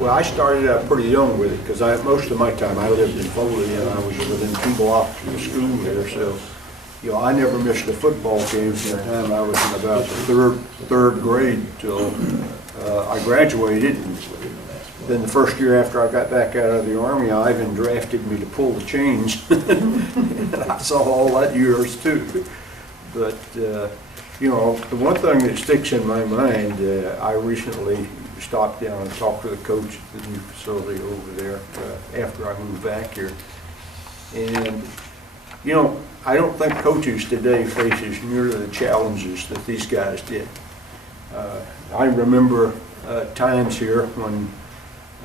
Well, I started out pretty young with it because most of my time I lived in Foley and I was within 2 blocks of the school there. So, you know, I never missed a football game from the time I was in about the third grade till I graduated. And then the first year after I got back out of the Army, Ivan drafted me to pull the chains. And I saw all that years too. But, you know, the one thing that sticks in my mind, I recently stopped down and talked to the coach at the new facility over there after I moved back here. And, you know, I don't think coaches today face nearly the challenges that these guys did. I remember times here when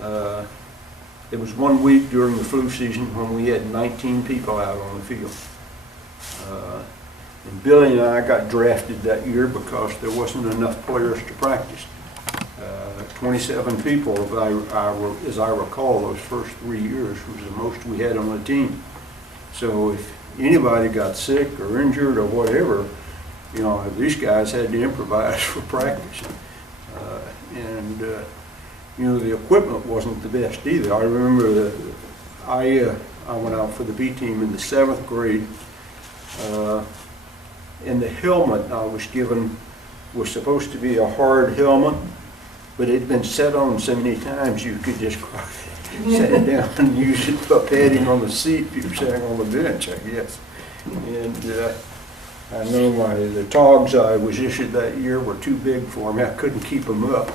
there was 1 week during the flu season when we had 19 people out on the field. And Billy and I got drafted that year because there wasn't enough players to practice. 27 people, as I recall, those first 3 years was the most we had on the team. So if anybody got sick or injured or whatever, you know, these guys had to improvise for practice. You know, the equipment wasn't the best either. I remember that I went out for the B team in the 7th grade, and the helmet I was given was supposed to be a hard helmet, but it had been set on so many times you could just sit down and use it for padding on the seat if you were sitting on the bench, I guess. And I know the togs I was issued that year were too big for me. I couldn't keep them up.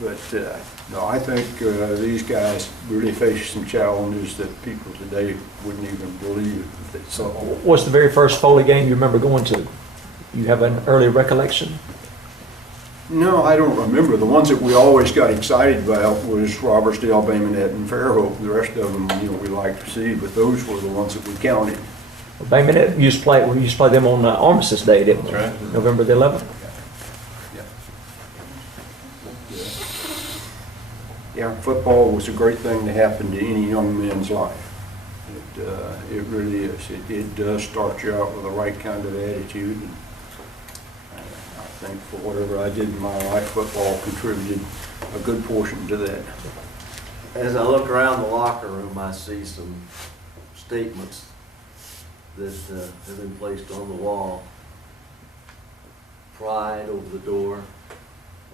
But no, I think these guys really face some challenges that people today wouldn't even believe that they saw. What's the very first Foley game you remember going to? You have an early recollection? No, I don't remember. The ones that we always got excited about was Robertsdale, Baymonette, and Fairhope. The rest of them, you know, we liked to see, but those were the ones that we counted. Well, Baymonette used to play them on Armistice Day, didn't we? That's right. November the 11th. Yeah, football was a great thing to happen to any young man's life. It really is. It does start you out with the right kind of attitude. And I think for whatever I did in my life, football contributed a good portion to that. As I look around the locker room, I see some statements that have been placed on the wall. Pride over the door.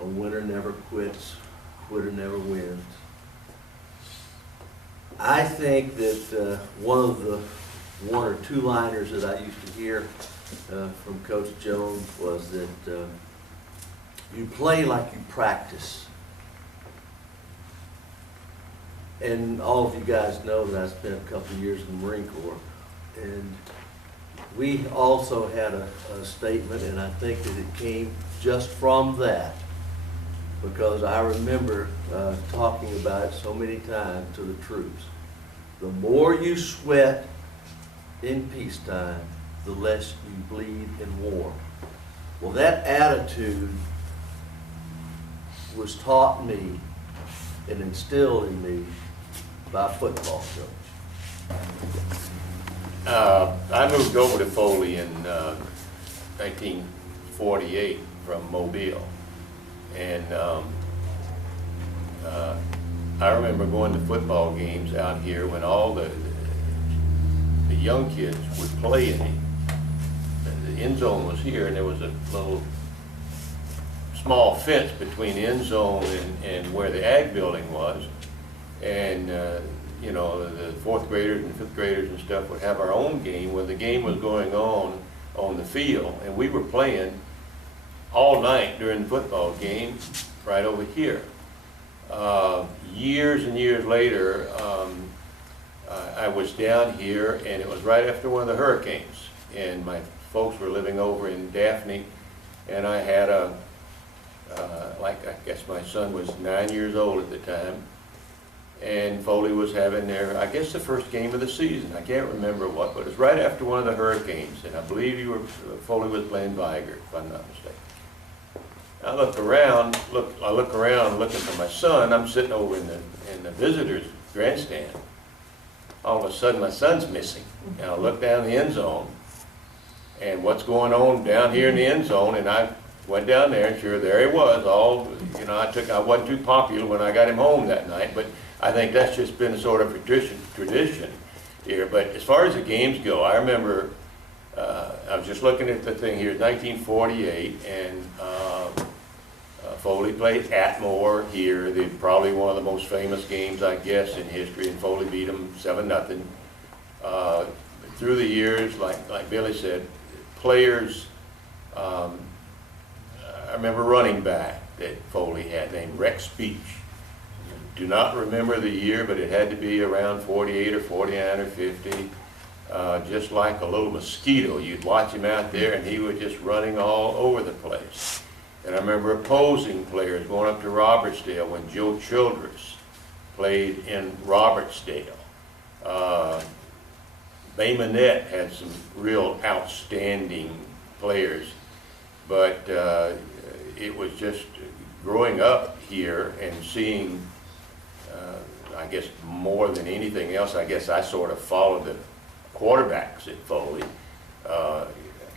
A winner never quits. Quitter never wins. I think that one of the 1 or 2 liners that I used to hear from Coach Jones was that you play like you practice. And all of you guys know that I spent a couple of years in the Marine Corps. And we also had a statement, and I think that it came just from that, because I remember talking about it so many times to the troops. The more you sweat in peacetime, the less you bleed in war. Well, that attitude was taught me and instilled in me by a football coach. I moved over to Foley in 1948 from Mobile. And I remember going to football games out here when all the young kids would play in it. The end zone was here, and there was a little small fence between the end zone and where the ag building was. And you know, the 4th graders and 5th graders and stuff would have our own game when the game was going on the field, and we were playing all night during the football game right over here. Years and years later, I was down here, and it was right after one of the hurricanes, and my folks were living over in Daphne, and I had I guess my son was 9 years old at the time, and Foley was having their, I guess, the first game of the season. I can't remember what, but it was right after one of the hurricanes, and I believe Foley was playing Viger, if I'm not mistaken. I look around looking for my son. I'm sitting over in the visitors grandstand. All of a sudden my son's missing. And I look down the end zone, and what's going on down here in the end zone, and I went down there, and sure, there he was, all, you know, I wasn't too popular when I got him home that night, but I think that's just been a sort of tradition here. But as far as the games go, I remember, I was just looking at the thing here, 1948, and Foley played Atmore here. They're probably one of the most famous games, I guess, in history, and Foley beat them 7-0. Through the years, like Billy said, players, I remember running back that Foley had named Rex Beach. Do not remember the year, but it had to be around 48 or 49 or 50. Just like a little mosquito, you'd watch him out there and he was just running all over the place. And I remember opposing players going up to Robertsdale when Joe Childress played in Robertsdale. Bay Minette had some real outstanding players, but it was just growing up here and seeing, I guess more than anything else, I guess I sort of followed the quarterbacks at Foley.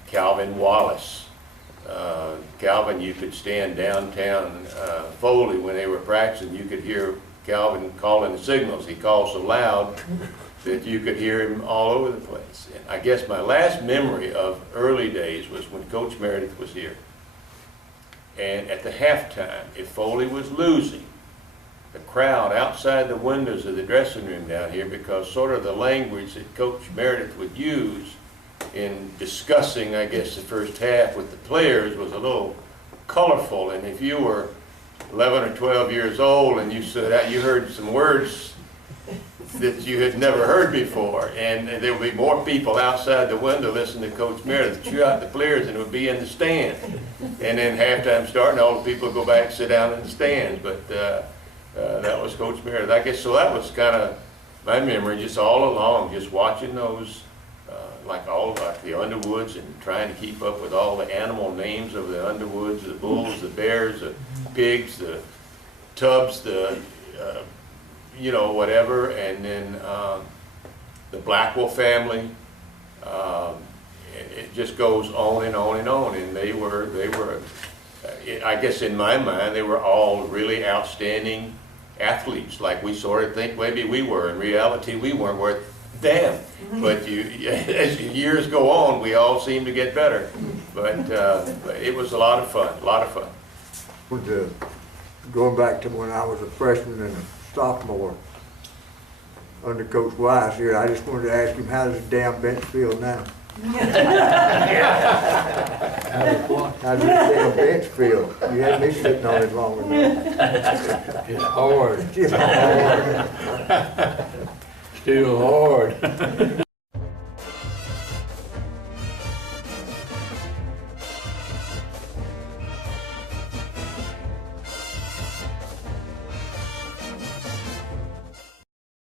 Calvin Wallace. Calvin, you could stand downtown Foley when they were practicing, you could hear Calvin calling the signals. He called so loud that you could hear him all over the place. And I guess my last memory of early days was when Coach Meredith was here. And at the halftime, if Foley was losing, the crowd outside the windows of the dressing room down here, because sort of the language that Coach Meredith would use in discussing, I guess, the first half with the players was a little colorful. And if you were 11 or 12 years old and you stood out, you heard some words that you had never heard before, and there would be more people outside the window listening to Coach Meredith chew out the players than would be in the stand. And then halftime starting, all the people would go back and sit down in the stands. But that was Coach Meredith. I guess so. That was kind of my memory, just all along, just watching those, like the Underwoods, and trying to keep up with all the animal names of the Underwoods, the bulls, the bears, the pigs, the tubs, the you know, whatever, and then the Blackwell family. It just goes on and on and on. And they were, I guess in my mind, they were all really outstanding athletes, like we sort of think maybe we were. In reality, we weren't worth damn. But as the years go on, we all seem to get better. But it was a lot of fun, a lot of fun. Going back to when I was a freshman and a sophomore under Coach Wise here, I just wanted to ask him, how does the damn bench feel now? How does the damn bench feel? You had me sitting on it long enough. It's hard. It's hard. Still hard.